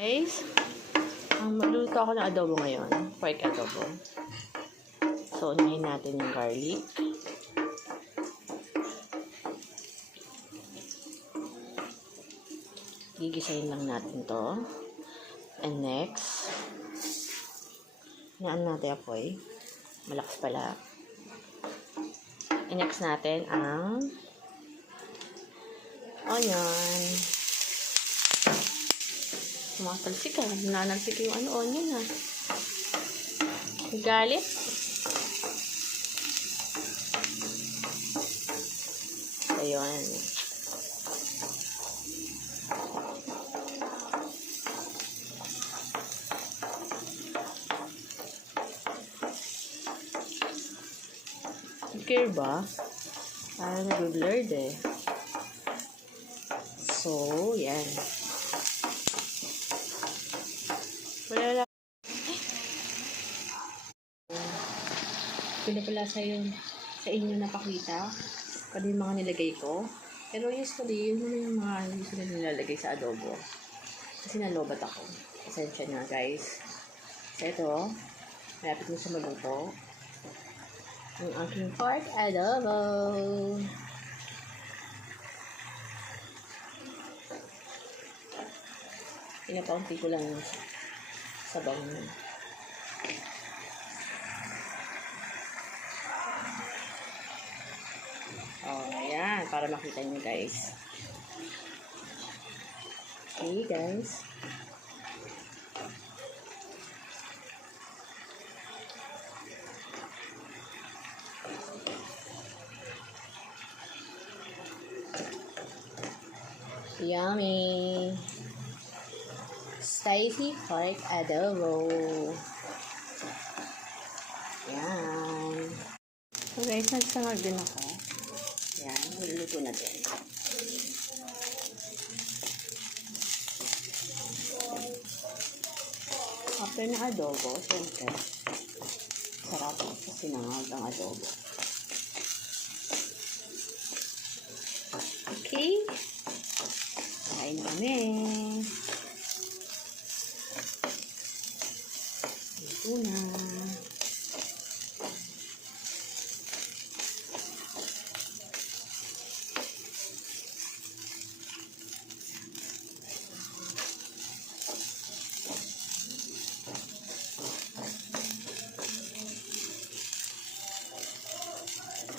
Guys, magluto ako ng adobo ngayon. Pork adobo. So, unahin natin yung garlic. Gigisahin lang natin to. And next, naan natin apoy. Malakas pala. And next natin ang onion. Tumatalsik ka. Nanalsik yung onion ha. Garlic. Ayun. Clear ba? Parang nag-blurred eh. So, yan. Wala lang. Pila sa inyo napakita kung yung mga nilagay ko. Pero usually, yun yung mga usually nilalagay sa adobo. Kasi nalobat ako. Pasensya na guys. So ito, malapit mo sa maluto. Ang aking pork adobo. Pinapaunti ko lang yung sabaw niya. Oh, ayan. Para makita niyo guys. Okay guys. Yummy! Spicy pork adobo. Yan. So guys, nagsangag din ako. Yan, niluluto na din. After na adobo, siyempre, sarap sa sinangag ang adobo. Okay. Kain na kami. Ito na.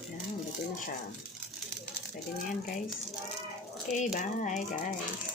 Yan, ito na siya. Pwede na yan guys. Okay, bye guys.